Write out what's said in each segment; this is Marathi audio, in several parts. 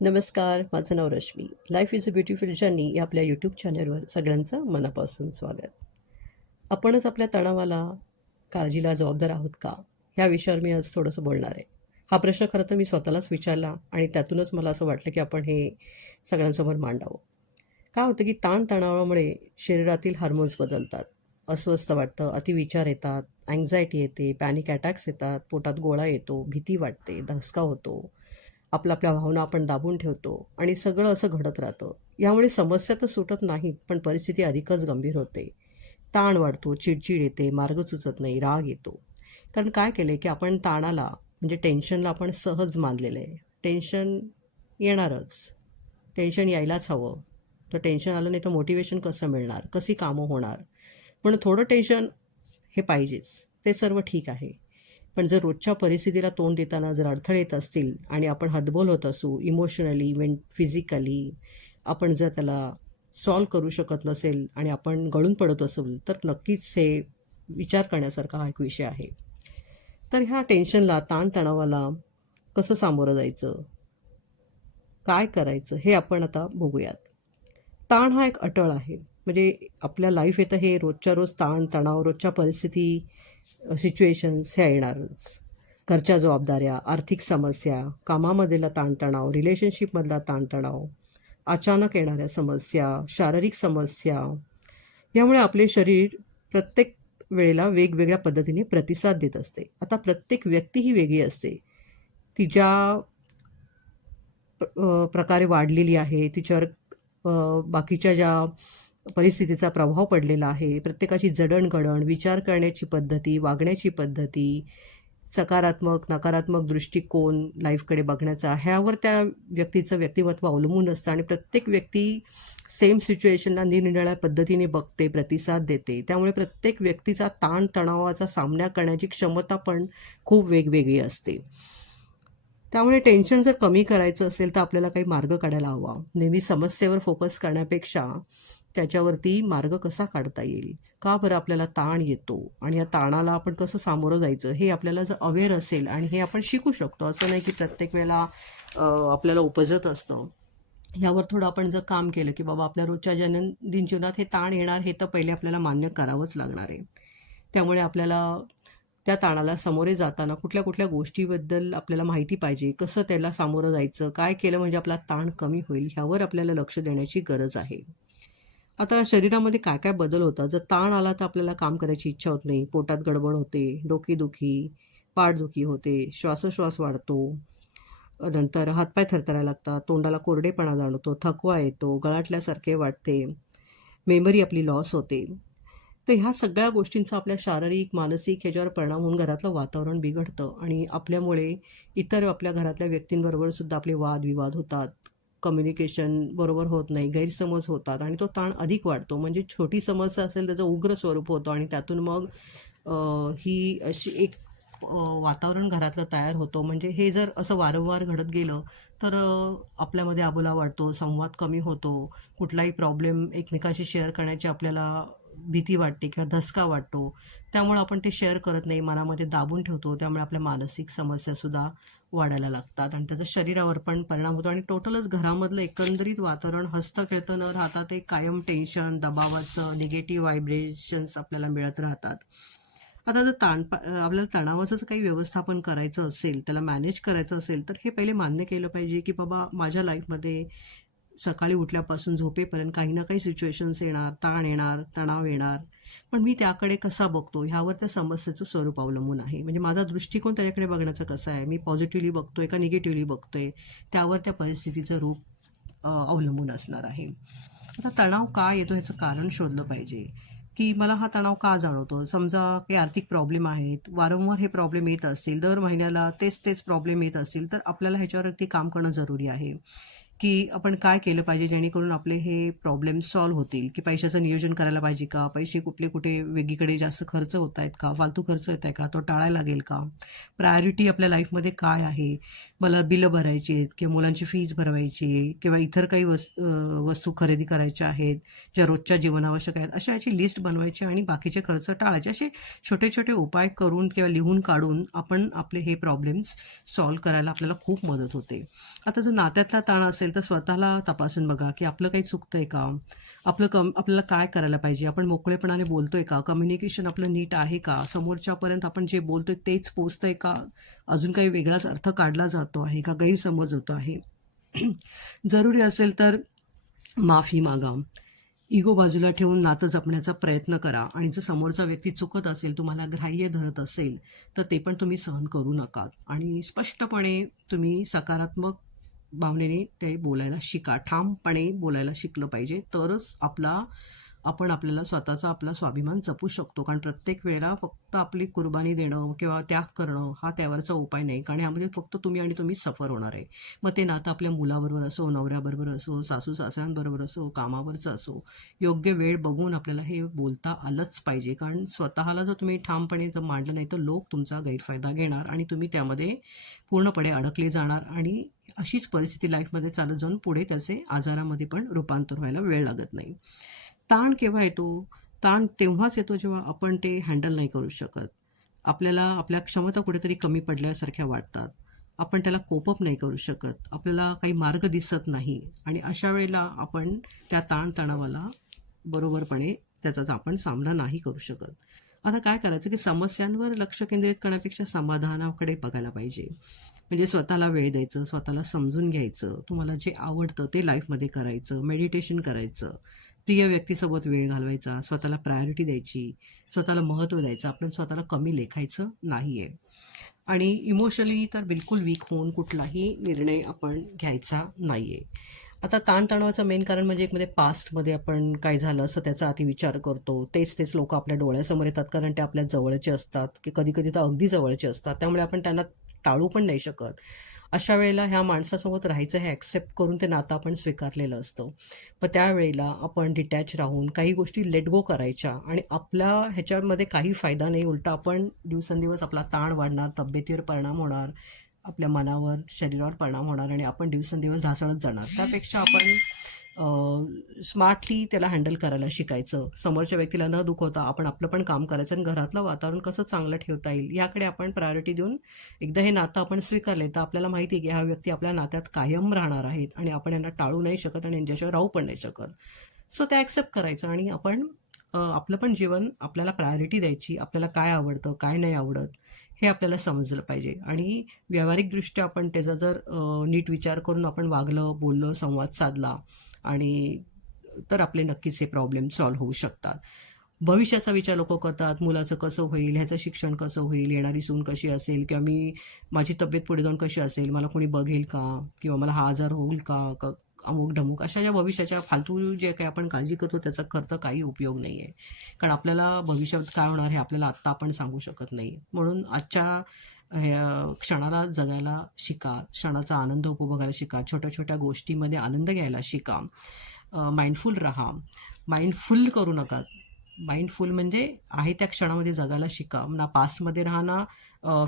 नमस्कार, माझं नाव Rashmi. Life is a beautiful journey या आपल्या यूट्यूब चॅनलवर सगळ्यांचं मनापासून स्वागत. आपणच आपल्या तणावाला, काळजीला जबाबदार आहोत का? ह्या विषयावर मी आज थोडंसं बोलणार आहे. हा प्रश्न खरं तर मी स्वतःलाच विचारला आणि त्यातूनच मला असं वाटलं की आपण हे सगळ्यांसमोर मांडावं. काय होतं की ताणतणावामुळे शरीरातील हार्मोन्स बदलतात. अस्वस्थ वाटतं, अतिविचार येतात, अँक्झायटी येते, पॅनिक अटॅक्स येतात, पोटात गोळा येतो, भीती वाटते, धसका होतो. आपल्या भावना आपण दाबून ठेवतो आणि सगळं असं घडत राहतं. यामुळे समस्या तर सुटत नाहीत, पण परिस्थिती अधिकच गंभीर होते. ताण वाढतो, चिडचिड येते, मार्ग सुचत नाही, राग येतो. कारण काय केलं की आपण ताणाला म्हणजे टेन्शनला आपण सहज मानलेलं आहे. टेन्शन येणारच. टेन्शन यायलाच हवं. तर टेन्शन आलं नाही तर मोटिवेशन कसं मिळणार? कशी कामं होणार? म्हणून थोडं टेन्शन हे पाहिजेच. ते सर्व ठीक आहे. पण जर रोजच्या परिस्थितीला तोंड देताना जर अडथळे येत असतील आणि आपण हतबल होत असू इमोशनली, फिजिकली, आपण जर त्याला सॉल्व्ह करू शकत नसेल आणि आपण गळून पडत असेल, तर नक्कीच हे विचार करण्यासारखा हा एक विषय आहे. तर ह्या टेन्शनला, ताणतणावाला कसं सामोरं जायचं? काय करायचं? हे आपण आता बघूयात. ताण हा एक अटळ आहे. म्हणजे आपल्या लाईफ येतं हे रोजच्या रोज ताण, तणाव, रोजच्या परिस्थिती, सिच्युएशन्स ह्या येणारच. घरच्या जबाबदाऱ्या, आर्थिक समस्या, कामामधला ताणतणाव, रिलेशनशिपमधला ताणतणाव, अचानक येणाऱ्या समस्या, शारीरिक समस्या, यामुळे आपले शरीर प्रत्येक वेळेला वेगवेगळ्या पद्धतीने प्रतिसाद देत असते. आता प्रत्येक व्यक्ती ही वेगळी असते. तिच्या प्रकारे वाढलेली आहे. तिच्यावर बाकीच्या ज्या परिस्थितीचा प्रभाव पडलेला आहे, प्रत्येकाची जडणघडण, विचार करण्याची पद्धती, वागण्याची पद्धती, सकारात्मक, नकारात्मक दृष्टिकोन लाईफकडे बघण्याचा, ह्यावर त्या व्यक्तीचं व्यक्तिमत्व अवलंबून असतं आणि प्रत्येक व्यक्ती सेम सिच्युएशनला निरनिराळ्या पद्धतीने बघते, प्रतिसाद देते. त्यामुळे प्रत्येक व्यक्तीचा ताणतणावाचा सामना करण्याची क्षमता पण खूप वेगवेगळी असते. त्यामुळे टेन्शन जर कमी करायचं असेल तर आपल्याला काही मार्ग काढायला हवा. नेहमी समस्येवर फोकस करण्यापेक्षा त्याच्यावरती मार्ग कसा काढता येईल? का बरं आपल्याला ताण येतो आणि या ताणाला आपण कसं सामोरं जायचं हे आपल्याला जर अवेअर असेल आणि हे आपण शिकू शकतो. असं नाही की प्रत्येक वेळेला आपल्याला उपजत असतं. ह्यावर थोडं आपण जर काम केलं की बाबा आपल्या रोजच्या दैनंदिन जीवनात हे ताण येणार हे तर पहिले आपल्याला मान्य करावंच लागणार आहे. त्यामुळे आपल्याला त्या ताणाला सामोरे जाताना कुठल्या कुठल्या गोष्टीबद्दल आपल्याला माहिती पाहिजे, कसं त्याला सामोरं जायचं, काय केलं म्हणजे आपला ताण कमी होईल, ह्यावर आपल्याला लक्ष देण्याची गरज आहे. आता शरीरामध्ये काय काय बदल होतात. जर ताण आला तर आपल्याला काम करायची इच्छा होत नाही, पोटात गडबड होते, डोकेदुखी, पाठदुखी होते, श्वासोश्वास वाढतो, नंतर हातपाय थरथरायला लागतात, तोंडाला कोरडेपणा जाणवतो, थकवा येतो, गळाटल्यासारखे वाटते, मेमरी आपली लॉस होते. तर ह्या सगळ्या गोष्टींचा आपल्या शारीरिक, मानसिक ह्याच्यावर परिणाम होऊन घरातलं वातावरण बिघडतं आणि आपल्यामुळे इतर आपल्या घरातल्या व्यक्तींबरोबर सुद्धा आपले वादविवाद होतात. कम्युनिकेशन बरोबर होत नाही, गैरसमज होतात आणि तो ताण अधिक वाढतो. म्हणजे छोटी समस्या असेल त्याचं उग्र स्वरूप होतं आणि त्यातून मग ही अशी एक वातावरण घरातलं तयार होतो. म्हणजे हे जर असं वारंवार घडत गेलं तर आपल्यामध्ये आबोला वाढतो, संवाद कमी होतो, कुठलाही प्रॉब्लेम एकमेकाशी शेअर करण्याची आपल्याला भीती वाटते किंवा धसका वाटतो. त्यामुळे आपण ते शेअर करत नाही, मनामध्ये दाबून ठेवतो. त्यामुळे आपल्या मानसिक समस्यासुद्धा वाढायला लागतात आणि त्याचा शरीरावर पण परिणाम होतो आणि टोटलच घरामधलं एकंदरीत वातावरण हस्तखेळतं न राहता ते कायम टेन्शन, दबावाचं, निगेटिव्ह व्हायब्रेशन्स आपल्याला मिळत राहतात. आता जर आपल्याला तणावाचं जर काही व्यवस्थापन करायचं असेल, त्याला मॅनेज करायचं असेल, तर हे पहिले मान्य केलं पाहिजे, की बाबा माझ्या लाईफमध्ये सकाळी उठल्यापासून झोपेपर्यंत काही ना काही सिच्युएशन्स येणार, ताण येणार, तणाव येणार. पण मी त्याकडे कसा बघतो ह्यावर त्या समस्येचं स्वरूप अवलंबून आहे. म्हणजे माझा दृष्टिकोन त्याच्याकडे बघण्याचा कसा आहे, मी पॉझिटिव्हली बघतोय का निगेटिव्हली बघतोय, त्यावर त्या परिस्थितीचं रूप अवलंबून असणार आहे. आता तणाव का येतो ह्याचं कारण शोधलं पाहिजे, की मला हा तणाव का जाणवतो. समजा काही आर्थिक प्रॉब्लेम आहेत, वारंवार हे प्रॉब्लेम येत असतील, दर महिन्याला तेच तेच प्रॉब्लेम येत असतील, तर आपल्याला ह्याच्यावरती काम करणं जरुरी आहे, की आपण काय केलं पाहिजे जेणेकरून आपले हे प्रॉब्लेम सॉल्व्ह होतील, की पैशाचं नियोजन करायला पाहिजे का, पैसे कुठले कुठे वेगळीकडे जास्त खर्च होत आहेत का, फालतू खर्च येत आहे का, तो टाळायला लागेल का, प्रायोरिटी आपल्या लाईफमध्ये काय आहे, मला बिलं भरायची आहेत किंवा मुलांची फीज भरवायची आहे किंवा इतर काही वस्तू खरेदी करायच्या आहेत ज्या रोजच्या जीवनावश्यक आहेत, अशा याची लिस्ट बनवायची आणि बाकीचे खर्च टाळायचे. असे छोटे छोटे उपाय करून किंवा लिहून काढून आपण आपले हे प्रॉब्लेम्स सॉल्व्ह करायला आपल्याला खूप मदत होते. आता जर नात्यातला ताण असेल तर स्वतःला तपासून बघा, की आपलं काही चुकतंय का? आपल्याला काय करायला पाहिजे? आपण मोकळेपणाने बोलतोय का? कम्युनिकेशन आपलं नीट आहे का? समोरच्यापर्यंत आपण जे बोलतोय तेच पोहोचतंय का? अजून काही वेगळाच अर्थ काढला जातो आहे का? गैरसमज होतो आहे? जरुरी असेल तर माफी मागा. इगो बाजूला ठेवून नातं जपण्याचा प्रयत्न करा आणि जर समोरचा व्यक्ती चुकत असेल, तुम्हाला ग्राह्य धरत असेल, तर ते पण तुम्ही सहन करू नका आणि स्पष्टपणे तुम्ही सकारात्मक भावनेने ते बोलायला शिका. ठामपणे बोलायला शिकलं पाहिजे. तरच आपल्याला स्वतःचा आपला स्वाभिमान जपू शकतो. कारण प्रत्येक वेळेला फक्त आपली कुर्बानी देणं किंवा त्याग करणं हा त्यावरचा उपाय नाही. कारण ह्यामध्ये फक्त तुम्ही आणि तुम्ही सफर होणार आहे. मग ते नातं आपल्या मुलाबरोबर असो, नवऱ्याबरोबर असो, सासू-सासऱ्यांबरोबर असो, कामावरचं असो, योग्य वेळ बघून आपल्याला हे बोलता आलंच पाहिजे. कारण स्वतःला जर तुम्ही ठामपणे जर मांडलं नाही, तर लोक तुमचा गैरफायदा घेणार आणि तुम्ही त्यामध्ये पूर्णपणे अडकले जाणार आणि अशीच परिस्थिती लाईफमध्ये चालत जाऊन पुढे त्याचे आजारामध्ये पण रूपांतर व्हायला वेळ लागत नाही. ताण केव्हा येतो? ताण तेव्हाच येतो जेव्हा आपण ते हँडल नाही करू शकत. आपल्याला आपल्या क्षमता कुठेतरी कमी पडल्यासारख्या वाटतात. आपण त्याला कोप अप नाही करू शकत. आपल्याला काही मार्ग दिसत नाही आणि अशा वेळेला आपण त्या ताणतणावाला बरोबरपणे त्याचा आपण सामना नाही करू शकत. आता काय करायचं, की समस्यांवर लक्ष केंद्रित करण्यापेक्षा समाधानाकडे बघायला पाहिजे. म्हणजे स्वतःला वेळ द्यायचं, स्वतःला समजून घ्यायचं, तुम्हाला जे आवडतं ते लाईफमध्ये करायचं, मेडिटेशन करायचं, प्रिय व्यक्तीसोबत वेळ घालवायचा, स्वतःला प्रायोरिटी द्यायची, स्वतःला महत्त्व द्यायचं, आपण स्वतःला कमी लेखायचं नाही आहे. आणि इमोशनली तर बिलकुल वीक होऊन कुठलाही निर्णय आपण घ्यायचा नाही आहे. आता ताणतणावाचं मेन कारण म्हणजे एक म्हणजे पास्टमध्ये आपण काय झालं असं त्याचा अतिविचार करतो. तेच लोकं आपल्या डोळ्यासमोर येतात कारण ते आपल्या जवळचे असतात, की कधी-कधी तर अगदी जवळचे असतात. त्यामुळे आपण त्यांना टाळू पण नाही शकत. अशा वेळेला ह्या माणसासोबत राहायचं हे ॲक्सेप्ट करून ते नातं आपण स्वीकारलेलं असतं. मग त्यावेळेला आपण डिटॅच राहून काही गोष्टी लेट गो करायच्या आणि आपल्या ह्याच्यामध्ये काही फायदा नाही. उलटा आपण दिवसेंदिवस आपला ताण वाढणार, तब्येतीवर परिणाम होणार, आपल्या मनावर, शरीरावर परिणाम होणार आणि आपण दिवसेंदिवस ढासळत जाणार. त्यापेक्षा आपण स्मार्टली त्याला हँडल करायला शिकायचं. समोरच्या व्यक्तीला न दुखवता आपण आपलं पण काम करायचं आणि घरातलं वातावरण कसं चांगलं ठेवता येईल याकडे आपण प्रायोरिटी देऊन एकदा हे नातं आपण स्वीकारले तर आपल्याला माहिती आहे की हा व्यक्ती आपल्या नात्यात कायम राहणार आहेत आणि आपण यांना टाळू नाही शकत आणि यांच्याशिवाय राहू पण नाही शकत. सो ते ॲक्सेप्ट करायचं आणि आपण आपलं पण जीवन आपल्याला प्रायोरिटी द्यायची. आपल्याला काय आवडतं, काय नाही आवडत हे आपल्याला समजलं पाहिजे आणि व्यावहारिकदृष्ट्या आपण त्याचा जर नीट विचार करून आपण वागलं, बोललं, संवाद साधला आणि तर आपले नक्कीच हे प्रॉब्लेम सॉल्व्ह होऊ शकतात. भविष्याचा विचार लोकं करतात, मुलाचं कसं होईल, ह्याचं शिक्षण कसं होईल, येणारी सून कशी असेल किंवा माझी तब्येत पुढे जाऊन कशी असेल, मला कोणी बघेल का किंवा मला हा आजार होईल का, अमुक-ढमुक अशा ज्या भविष्याच्या फालतू जे काही आपण काळजी करतो त्याचा खरं तर काही उपयोग नाही आहे. कारण आपल्याला भविष्यात काय होणार हे आपल्याला आत्ता आपण सांगू शकत नाही. म्हणून आजच्या क्षणाला जगायला शिका, क्षणाचा आनंद उपभोगायला शिका, छोट्या-छोट्या गोष्टीमध्ये आनंद घ्यायला शिका, माइंडफुल राहा. माइंडफुल करू नका. माइंडफुल म्हणजे आहे त्या क्षणामध्ये जगायला शिका. ना पास्टमध्ये राहा ना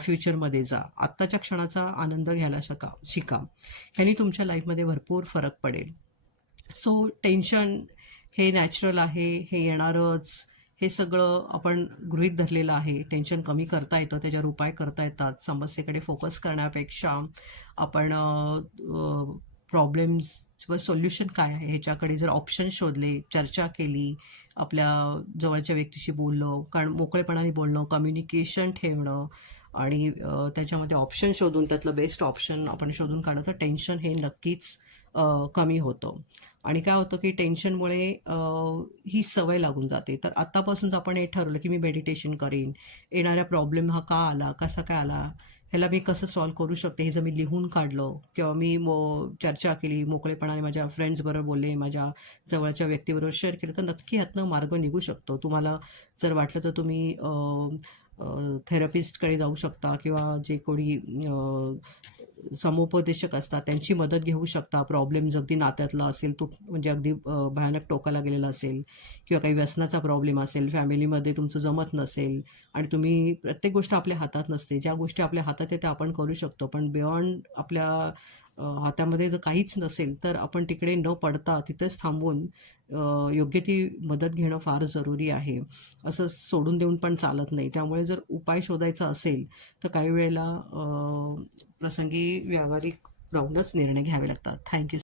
फ्युचरमध्ये जा. आत्ताच्या क्षणाचा आनंद घ्यायला शिका. ह्यानी तुमच्या लाईफमध्ये भरपूर फरक पडेल. सो टेन्शन हे नॅचरल आहे, हे येणारच. हे सगळं आपण गृहीत धरलेलं आहे. टेन्शन कमी करता येतं, त्याच्यावर उपाय करता येतात. समस्येकडे फोकस करण्यापेक्षा आपण प्रॉब्लेम्सवर सोल्युशन काय आहे ह्याच्याकडे जर ऑप्शन शोधले, चर्चा केली, आपल्या जवळच्या व्यक्तीशी बोललं, कारण मोकळेपणाने बोलणं, कम्युनिकेशन ठेवणं आणि त्याच्यामध्ये ऑप्शन शोधून त्यातलं बेस्ट ऑप्शन आपण शोधून काढलं तर टेन्शन हे नक्कीच कमी होतं. आणि काय होतं की टेन्शनमुळे ही सवय लागून जाते. तर आत्तापासूनच आपण हे ठरवलं की मी मेडिटेशन करीन. येणाऱ्या प्रॉब्लेम हा का आला, कसा काय आला, ह्याला मी कसं सॉल्व्ह करू शकते हे जर मी लिहून काढलं किंवा मी चर्चा केली, मोकळेपणाने माझ्या फ्रेंड्सबरोबर बोलले, माझ्या जवळच्या व्यक्तीबरोबर शेअर केलं, तर नक्की ह्यातनं मार्ग निघू शकतो. तुम्हाला जर वाटलं तर तुम्ही थेरपिस्टकडे जाऊ शकता किंवा जे कोणी समुपदेशक असतात त्यांची मदत घेऊ शकता. प्रॉब्लेम्स अगदी नात्यातला असेल तो म्हणजे अगदी भयानक टोकाला गेलेला असेल किंवा काही व्यसनाचा प्रॉब्लेम असेल, फॅमिलीमध्ये तुमचं जमत नसेल आणि तुम्ही प्रत्येक गोष्ट आपल्या हातात नसते. ज्या गोष्टी आपल्या हातात आहे त्या आपण करू शकतो. पण बियॉन्ड आपल्या हातामध्ये जर काहीच नसेल तर आपण तिकडे न पडता तिथेच थांबून योग्य ती मदत घेणं फार जरुरी आहे. असं सोडून देऊन पण चालत नाही. त्यामुळे जर उपाय शोधायचा असेल तर काही वेळेला प्रसंगी व्यावहारिक राहूनच निर्णय घ्यावे लागतात. थँक्यू.